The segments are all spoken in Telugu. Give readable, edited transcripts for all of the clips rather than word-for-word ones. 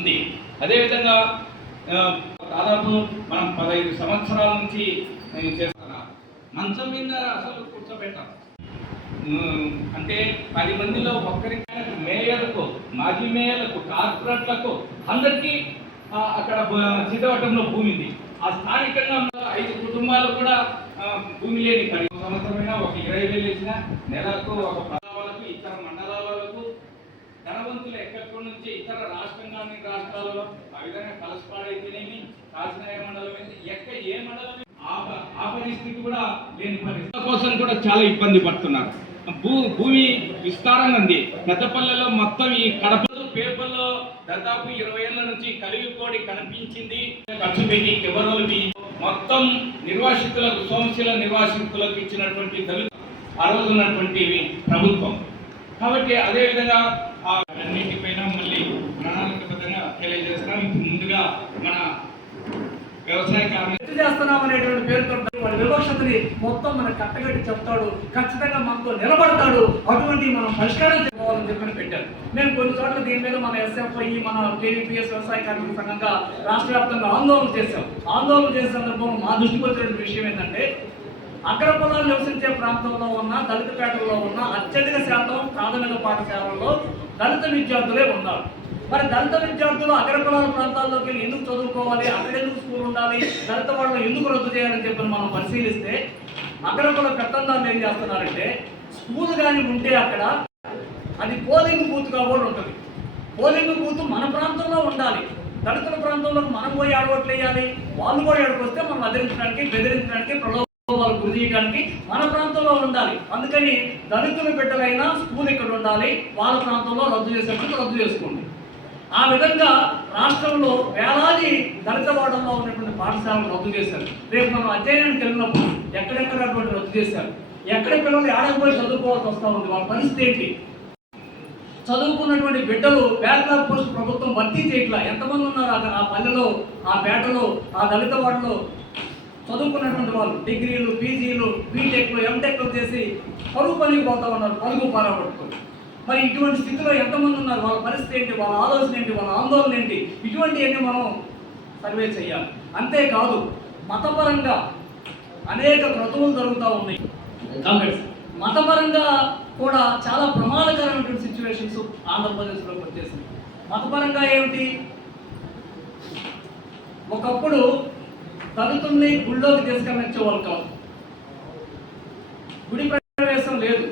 ఉంది. అదేవిధంగా దాదాపు మనం 15 సంవత్సరాల నుంచి చేస్తున్నా మంచం మీద అసలు కూర్చోబెట్టాం. అంటే 10 మందిలో ఒక్కరికైనా మేయర్లకు, మాజీ మేయర్లకు, కార్పొరేట్లకు అందరికీ అక్కడ సిద్ధవటంలో భూమి ఉంది. ఆ స్థానికంగా 5 కుటుంబాలు కూడా భూమి లేని పని. సంవత్సరమైనా ఒక 20,000 ఇచ్చిన నెలకు ఒక పదాలకు ఇతర మండలాలకు ధనవంతులు ఎక్కడి నుంచి ఇతర రాష్ట్రాలలో ఆ విధంగా కలసపాడైతేనేమి, కాశీనాయ మండలం ఏ మండలం ఆ పరిస్థితి కూడా లేని పరిస్థితి కోసం కూడా చాలా ఇబ్బంది పడుతున్నారు. భూమి విస్తారంగా ఉంది. పెద్దపల్లెలో మొత్తం ఈ కడప పేపర్లో దాదాపు 20 ఏళ్ల నుంచి కలిగికోడి కనిపించింది. ఖర్చు పెట్టి ఎవరోలు మొత్తం నిర్వాసితులకు, సోమశిల నిర్వాసితులకు ఇచ్చినటువంటి దళిత ఆ రోజు ఉన్నటువంటి ప్రభుత్వం. కాబట్టి అదేవిధంగా అన్నింటిపైన మళ్ళీ ప్రణాళికబద్ధంగా తెలియజేస్తాం. ముందుగా మన వ్యవసాయ కార్మికులు చేస్తున్నాం అనేటువంటి పేరుతో వాడి వివక్షతని మొత్తం మన కట్టగట్టి చెప్తాడు, ఖచ్చితంగా మనతో నిలబడతాడు. అటువంటి మనం పరిష్కారం చేసుకోవాలని చెప్పని పెట్టారు. మేము కొన్ని చోట్ల దీని మీద మన ఎస్ఎఫ్ఐ, మన కేవీపీఎస్ వ్యవసాయ కార్మిక సంఘంగా రాష్ట్ర వ్యాప్తంగా ఆందోళన చేశాం. ఆందోళన చేసే సందర్భంలో మా దృష్టికి వచ్చినటువంటి విషయం ఏంటంటే, అగ్రకులాలు నివసించే ప్రాంతంలో ఉన్న దళిత పేటల్లో ఉన్న అత్యధిక శాతం ప్రాథమిక పాఠశాలల్లో దళిత విద్యార్థులే ఉన్నారు. మరి దళిత విద్యార్థులు అగ్రకులాల ప్రాంతాల్లోకి వెళ్ళి ఎందుకు చదువుకోవాలి, అక్కడ ఎందుకు స్కూల్ ఉండాలి, దళిత వాళ్ళు ఎందుకు రద్దు చేయాలని చెప్పి మనం పరిశీలిస్తే, అగ్రకుల పెత్తందారులు ఏం చేస్తున్నారంటే, స్కూల్ కానీ ఉంటే అక్కడ అది పోలింగ్ బూత్గా కూడా ఉంటుంది. పోలింగ్ బూత్ మన ప్రాంతంలో ఉండాలి. దళితుల ప్రాంతంలో మనం పోయి ఆడవట్లు వేయాలి, వాళ్ళు కూడా ఎడకొస్తే మనం అదిరించడానికి, బెదిరించడానికి, ప్రలోభాలు గురి చేయడానికి మన ప్రాంతంలో ఉండాలి. అందుకని దళితుల బిడ్డలైనా స్కూల్ ఇక్కడ ఉండాలి, వాళ్ళ ప్రాంతంలో రద్దు చేసేటప్పుడు రద్దు చేసుకోండి. ఆ విధంగా రాష్ట్రంలో వేలాది దళిత వాడల్లో ఉన్నటువంటి పాఠశాలను రద్దు చేశారు. రేపు మనం అధ్యయనానికి వెళ్ళినప్పుడు ఎక్కడెక్కడ అటువంటి రద్దు చేశారు, ఎక్కడ పిల్లలు ఏడకపోయి చదువుకోవాల్సి వస్తూ ఉంది, వాళ్ళ పరిస్థితి ఏంటి? చదువుకున్నటువంటి బిడ్డలు బ్యాక్లాగ్ పోస్ట్ ప్రభుత్వం భర్తీ చేయట్లా. ఎంతమంది ఉన్నారు అక్కడ ఆ పల్లెలో, ఆ పేటలో, ఆ దళిత వాడలో చదువుకున్నటువంటి వాళ్ళు డిగ్రీలు, పీజీలు, బీటెక్లు, ఎంటెక్లు చేసి పరుగు పనికి పోతా ఉన్నారు, పరుగు పారబడుతుంది. మరి ఇటువంటి స్థితిలో ఎంతమంది ఉన్నారు, వాళ్ళ పరిస్థితి ఏంటి, వాళ్ళ ఆలోచన ఏంటి, వాళ్ళ ఆందోళన ఏంటి, ఇటువంటివన్నీ మనం సర్వే చేయాలి. అంతేకాదు మతపరంగా అనేక క్రతువులు జరుగుతూ ఉన్నాయి. మతపరంగా కూడా చాలా ప్రమాదకరమైనటువంటి సిచ్యువేషన్స్ ఆంధ్రప్రదేశ్లోకి వచ్చేసింది. మతపరంగా ఏమిటి? ఒకప్పుడు దళితుల్ని గుళ్ళోకి తీసుకొని వచ్చేవాళ్ళు కాదు, గుడి ప్రవేశం లేదు.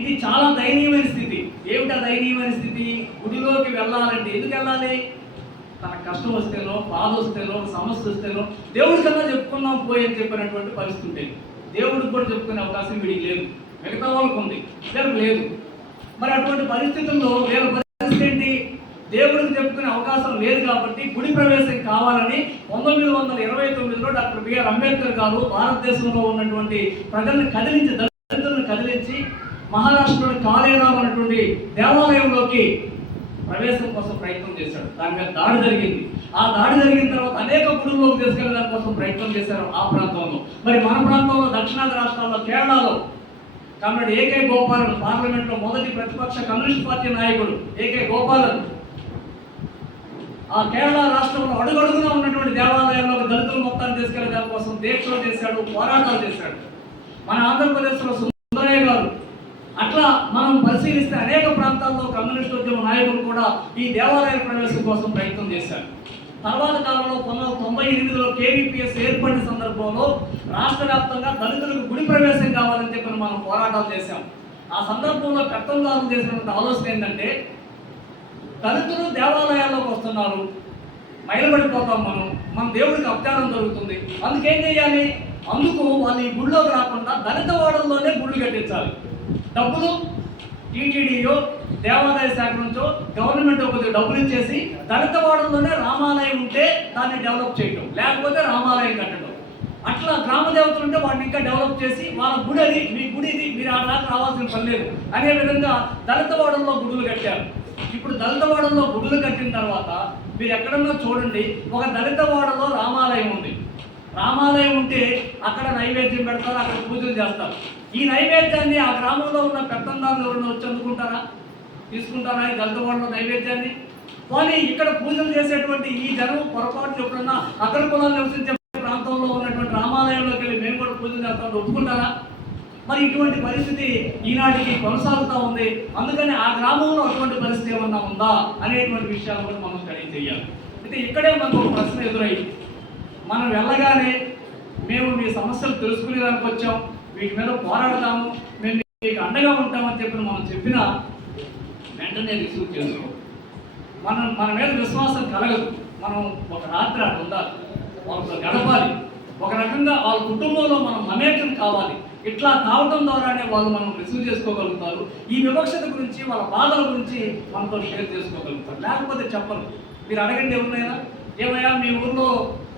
ఇది చాలా దయనీయమైన స్థితి. ఏమిటా దయనీయమైన స్థితి? గుడిలోకి వెళ్ళాలంటే ఎందుకు వెళ్ళాలి? తన కష్టం వస్తేనో, బాధ వస్తేనో, సమస్య వస్తేనో దేవుడి కన్నా చెప్పుకున్నాం పోయి అని చెప్పినటువంటి పరిస్థితి ఉంటుంది. దేవుడికి కూడా చెప్పుకునే అవకాశం వీడికి లేదు, మిగతా వాళ్ళకు ఉంది, వీళ్ళకి లేదు. మరి అటువంటి పరిస్థితుల్లో వీళ్ళ పరిస్థితి ఏంటి? దేవుడికి చెప్పుకునే అవకాశం లేదు కాబట్టి గుడి ప్రవేశం కావాలని 1929లో డాక్టర్ బిఆర్ అంబేద్కర్ గారు భారతదేశంలో ఉన్నటువంటి ప్రజల్ని కదిలించి, దళితులను కదిలించి మహారాష్ట్రలోని కాళేరాం అనేటువంటి దేవాలయంలోకి ప్రవేశం కోసం ప్రయత్నం చేశాడు. దాని మీద దాడి జరిగింది. ఆ దాడి జరిగిన తర్వాత అనేక గుడుల్లోకి తీసుకెళ్లే దాని కోసం ప్రయత్నం చేశారు ఆ ప్రాంతంలో. మరి మన ప్రాంతంలో దక్షిణాది రాష్ట్రాల్లో, కేరళలో కామ్రేడ్ ఏకే గోపాలన్, పార్లమెంట్లో మొదటి ప్రతిపక్ష కమ్యూనిస్ట్ పార్టీ నాయకుడు ఏకే గోపాలన్ ఆ కేరళ రాష్ట్రంలో అడుగడుగునా ఉన్నటువంటి దేవాలయాల్లోకి దళితులు మొత్తాన్ని తీసుకెళ్లే దాని కోసం దీక్షలు చేశాడు, పోరాటాలు చేశాడు. మన ఆంధ్రప్రదేశ్లో సుందరయ్య గారు. అట్లా మనం పరిశీలిస్తే అనేక ప్రాంతాల్లో కమ్యూనిస్ట్ ఉద్యమ నాయకులు కూడా ఈ దేవాలయ ప్రవేశం కోసం ప్రయత్నం చేశారు. తర్వాత కాలంలో 1998లో కేవీపీఎస్ ఏర్పడిన సందర్భంలో రాష్ట్ర వ్యాప్తంగా దళితులకు గుడి ప్రవేశం కావాలని చెప్పి మనం పోరాటాలు చేశాం. ఆ సందర్భంలో పెత్తందారులు చేసినంత ఆలోచన ఏంటంటే, దళితులు దేవాలయాల్లోకి వస్తున్నారు, మైలబడిపోతాం, మన దేవుడికి అపచారం జరుగుతుంది, అందుకేం చేయాలి? అందుకు వాళ్ళు ఈ గుళ్ళోకి రాకుండా దళిత వాడల్లోనే గుళ్ళు కట్టించాలి. డబ్బులు టీటీడీయో దేవాదాయ శాఖ నుంచో గవర్నమెంట్ కొద్దిగా డబ్బులు ఇచ్చేసి దళిత వాడల్లోనే రామాలయం ఉంటే దాన్ని డెవలప్ చేయటం, లేకపోతే రామాలయం కట్టడం. అట్లా గ్రామ దేవతలు ఉంటే వాటిని ఇంకా డెవలప్ చేసి వాళ్ళ గుడి అది, మీ గుడి ఇది, మీరు ఆ దాకా రావాల్సిన పని లేదు అనే విధంగా దళిత వాడల్లో గుడులు కట్టారు. ఇప్పుడు దళిత వాడల్లో గుడులు కట్టిన తర్వాత మీరు ఎక్కడన్నా చూడండి, ఒక దళిత వాడలో రామాలయం ఉంది. రామాలయం ఉంటే అక్కడ నైవేద్యం పెడతారు, అక్కడ పూజలు చేస్తారు. ఈ నైవేద్యాన్ని ఆ గ్రామంలో ఉన్న పెత్తందారులు ఎవరైనా వచ్చి అందుకుంటారా, తీసుకుంటారా? ఈ దళిత వాడలో నైవేద్యాన్ని కానీ ఇక్కడ పూజలు చేసేటువంటి ఈ జనం పొరపాటు ఎప్పుడన్నా అగ్ర కులాలు నివసించే ప్రాంతంలో ఉన్నటువంటి రామాలయంలోకి వెళ్ళి మేము కూడా పూజలు చేస్తామని ఒప్పుకుంటారా? మరి ఇటువంటి పరిస్థితి ఈనాటికి కొనసాగుతూ ఉంది. అందుకని ఆ గ్రామంలో అటువంటి పరిస్థితి ఏమన్నా ఉందా అనేటువంటి విషయాలు కూడా మనం స్టడీ చేయాలి. అయితే ఇక్కడే మనకు ఒక ప్రశ్న ఎదురైంది. మనం వెళ్ళగానే మేము మీ సమస్యలు తెలుసుకునేదానికి వచ్చాం, వీటి మీద పోరాడతాము, మేము మీకు అండగా ఉంటామని చెప్పి మనం చెప్పినా వెంటనే రిసీవ్ చేసుకో. మన మీద విశ్వాసం కలగదు. మనం ఒక రాత్రి అక్కడ ఉండాలి, వాళ్ళతో గడపాలి, ఒక రకంగా వాళ్ళ కుటుంబంలో మనం మమేకం కావాలి. ఇట్లా కావడం ద్వారానే వాళ్ళు మనం రిసీవ్ చేసుకోగలుగుతారు. ఈ వివక్షత గురించి, వాళ్ళ బాధల గురించి మనతో షేర్ చేసుకోగలుగుతారు. లేకపోతే చెప్పరు. మీరు అడగండి ఎవరినైనా, ఏమయ్యా మీ ఊర్లో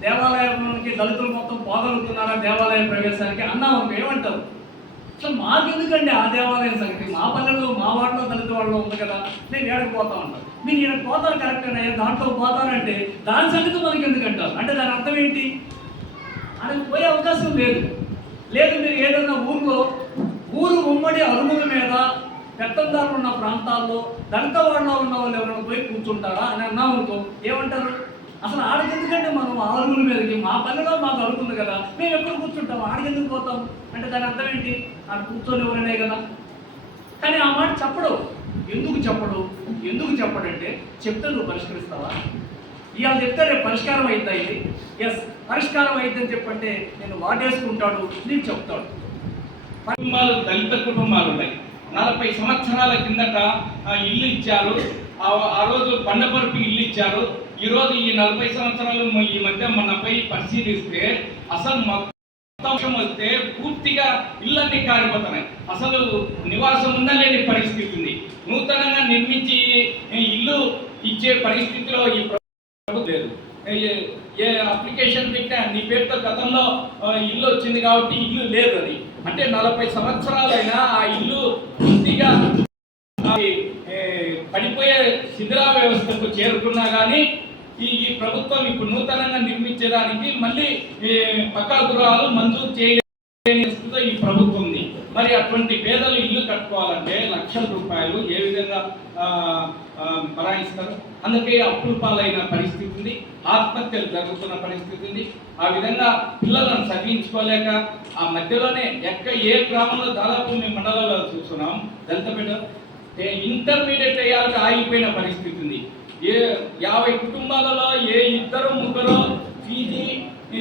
దేవాలయంలోనికి దళితులు మొత్తం పోగలుగుతున్నారా దేవాలయం ప్రవేశానికి అన్నామనుకో, ఏమంటారు? అసలు మాకెందుకండి ఆ దేవాలయం సంగతి, మా పల్లెలో మా వాడలో దళిత వాళ్ళలో ఉంది కదా, నేను ఏడకి పోతా ఉంటాను. మీరు ఈయనకు పోతారు కరెక్టేనా, దాంట్లో పోతారంటే దాని సంగతి మనకి ఎందుకంటారు? అంటే దాని అర్థం ఏంటి? ఆయనకు పోయే అవకాశం లేదు. మీరు ఏదైనా ఊరు ఉమ్మడి అరుముల మీద పెత్తందారులు ఉన్న ప్రాంతాల్లో దళిత వాళ్ళలో ఉన్న వాళ్ళు ఎవరైనా పోయి కూర్చుంటారా అని అన్నామనుకో, ఏమంటారు? అసలు ఆడికెందుకంటే మనం ఆ అరుగుల మీదకి, మా పల్లెలో మాకు అరుగుతుంది కదా, మేము ఎప్పుడు కూర్చుంటాం, ఆడికెందుకు పోతాం అంటే దాని అర్థం ఏంటి? ఆడ కూర్చొని ఎవరనే కదా. కానీ ఆ మాట చెప్పడు. ఎందుకు చెప్పడంటే చెప్తే నువ్వు పరిష్కరిస్తావా? ఇవాళ చెప్తే రేపు పరిష్కారం అవుతా ఇది, ఎస్ పరిష్కారం అయిద్దని చెప్పంటే నేను వాటేసుకుంటాడు, నీకు చెప్తాడు. కుటుంబాలు దళిత కుటుంబాలు ఉన్నాయి. 40 సంవత్సరాల కిందట ఇల్లు ఇచ్చారు. ఆ రోజు బండపరుపు ఇల్లు ఇచ్చారు. ఈరోజు ఈ 40 సంవత్సరాలు ఈ మధ్య మనపై పరిశీలిస్తే అసలు మొత్తం వస్తే పూర్తిగా ఇళ్ళన్నీ కారిపోతున్నాయి. అసలు నివాసం ఉండలేని పరిస్థితి ఉంది. నూతనంగా నిర్మించి ఇల్లు ఇచ్చే పరిస్థితిలో ఈ ప్రభుత్వం లేదు. ఏ అప్లికేషన్ పెట్టా నీ పేరుతో గతంలో ఇల్లు వచ్చింది కాబట్టి ఇల్లు లేదు. అది అంటే 40 సంవత్సరాలైనా ఆ ఇల్లు పూర్తిగా పడిపోయే శిథిలా వ్యవస్థకు చేరుకున్నా కానీ ఈ ప్రభుత్వం ఇప్పుడు నూతనంగా నిర్మించడానికి మళ్ళీ పక్కా గృహాలు మంజూరు చేయలేని ఈ ప్రభుత్వం ఉంది. మరి అటువంటి పేదలు ఇల్లు కట్టుకోవాలంటే లక్షల రూపాయలు ఏ విధంగా బరాయిస్తారు? అందుకే అప్పుల పాలైన పరిస్థితి ఉంది, ఆత్మహత్యలు జరుగుతున్న పరిస్థితి ఉంది. ఆ విధంగా పిల్లలను చదివించుకోలేక ఆ మధ్యలోనే ఏ గ్రామంలో దాదాపు మేము మండలాల్లో చూస్తున్నాం, దళితపేట ఇంటర్మీడియట్ అయ్యాక ఆగిపోయిన పరిస్థితి ఉంది. 50 కుటుంబాలలో ఇద్దరు ముగ్గురు పీజీ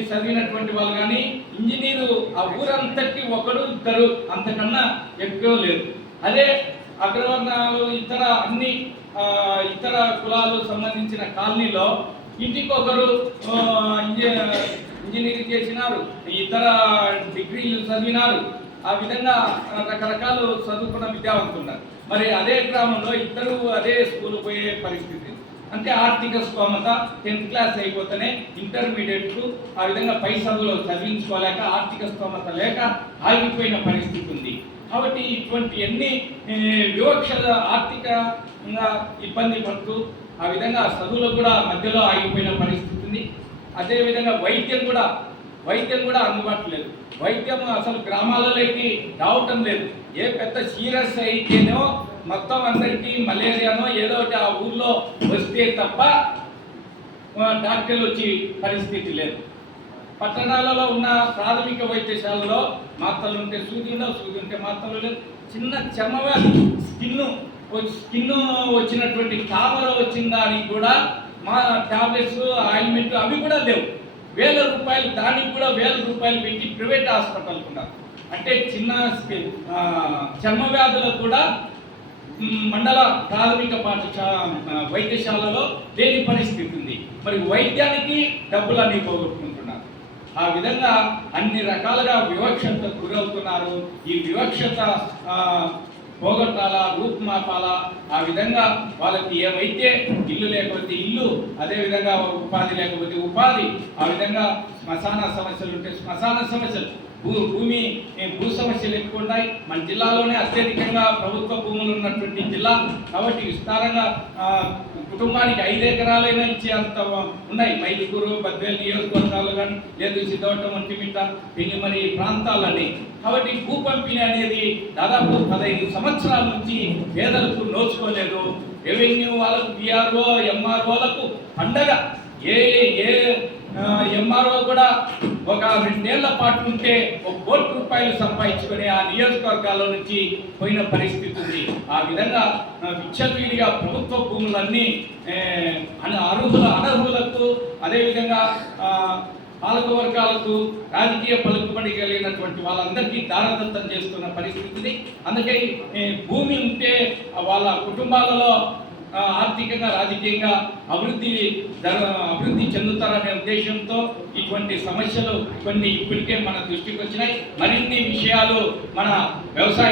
చదివినటువంటి వాళ్ళు కానీ ఇంజనీరు ఆ ఊరంతటి ఒకడు ఇద్దరు, అంతకన్నా ఎక్కువ లేదు. అదే అగ్రవర్ణాలు ఇతర కులాలు సంబంధించిన కాలనీలో ఇంటికొకరు ఇంజనీరింగ్ చేసినారు, ఇతర డిగ్రీలు చదివినారు. ఆ విధంగా రకరకాలు చదువుకున్న విద్యావంతున్నారు. మరి అదే గ్రామంలో ఇద్దరు అదే స్కూల్ పోయే పరిస్థితి. అంటే ఆర్థిక స్తోమత 10th క్లాస్ అయిపోతేనే ఇంటర్మీడియట్కు ఆ విధంగా పై చదువులో చదివించుకోలేక ఆర్థిక స్తోమత లేక ఆగిపోయిన పరిస్థితి ఉంది. కాబట్టి ఇటువంటి ఎన్ని వివక్షల ఆర్థికంగా ఇబ్బంది పడుతూ ఆ విధంగా చదువులో కూడా మధ్యలో ఆగిపోయిన పరిస్థితి ఉంది. అదేవిధంగా వైద్యం కూడా అందుబాటు లేదు. వైద్యం అసలు గ్రామాలలోకి రావటం లేదు. ఏ పెద్ద సీరియస్ అయితేనో మొత్తం అందరికీ మలేరియానో ఏదో ఒకటి ఆ ఊర్లో వస్తే తప్ప డాక్టర్లు వచ్చి పరిస్థితి లేదు. పట్టణాలలో ఉన్న ప్రాథమిక వైద్యశాలలో మాత్రలు ఉంటే సూది ఉంటే మాత్రలు లేదు. చిన్న చర్మవ్యాధి స్కిన్ వచ్చినటువంటి తామర వచ్చిందా అని కూడా మా టాబ్లెట్స్ ఆయింట్మెంట్ అవి కూడా లేవు. 1000 రూపాయలు, దానికి కూడా 1000 రూపాయలు పెట్టి ప్రైవేట్ హాస్పిటల్ ఉన్నారు. అంటే చిన్న చర్మ వ్యాధులకు కూడా మండల ప్రాథమిక వైద్యశాలలో లేని పరిస్థితి ఉంది. మరి వైద్యానికి డబ్బులన్నీ పోగొట్టుకుంటున్నారు. ఆ విధంగా అన్ని రకాలుగా వివక్షతకు గురవుతున్నారు. ఈ వివక్షత పోగొట్టాలా, రూపుమాపాలా, ఆ విధంగా వాళ్ళకి ఏమైతే ఇల్లు లేకపోతే ఇల్లు, అదేవిధంగా ఉపాధి లేకపోతే ఉపాధి, ఆ విధంగా శ్మశాన సమస్యలు ఉంటే శ్మశాన సమస్యలు, భూ సమస్యలు ఎక్కువ ఉన్నాయి. మన జిల్లాలోనే అత్యధికంగా ప్రభుత్వ భూములు ఉన్నటువంటి జిల్లా కాబట్టి విస్తారంగా కుటుంబానికి 5 ఎకరాలైనా ఇచ్చే అంత ఉన్నాయి. మైదుకూరు, బద్వేలు నియోజకవర్గాలు కానీ లేదు, సిద్ధవటం, ఒంటిమిట్ట, పెళ్లిమరి ప్రాంతాలని. కాబట్టి భూ పంపిణీ అనేది దాదాపు 15 సంవత్సరాల నుంచి పేదలకు నోచుకోలేదు. రెవెన్యూ వాళ్ళకు, విఆర్ఓ, ఎంఆర్ఓలకు పండగ. ఏ ఏ ఎంఆర్ఓ కూడా ఒక 2 ఏళ్ల పాటు ఉంటే ₹1 కోటి సంపాదించుకొని ఆ నియోజకవర్గాల్లో నుంచి పోయిన పరిస్థితి ఉంది. ఆ విధంగా విచ్చలవిడిగా ప్రభుత్వ భూములన్నీ అనర్హులకు, అదేవిధంగా పాలక వర్గాలకు, రాజకీయ పలుకుబడి కలిగినటువంటి వాళ్ళందరికీ దారదత్తం చేస్తున్న పరిస్థితిని. అందుకే భూమి ఉంటే వాళ్ళ కుటుంబాలలో ఆర్థికంగా, రాజకీయంగా అభివృద్ధి చెందుతారనే ఉద్దేశంతో ఇటువంటి సమస్యలు కొన్ని ఇప్పటికే మన దృష్టికి వచ్చినాయి. మరిన్ని విషయాలు మన వ్యవసాయ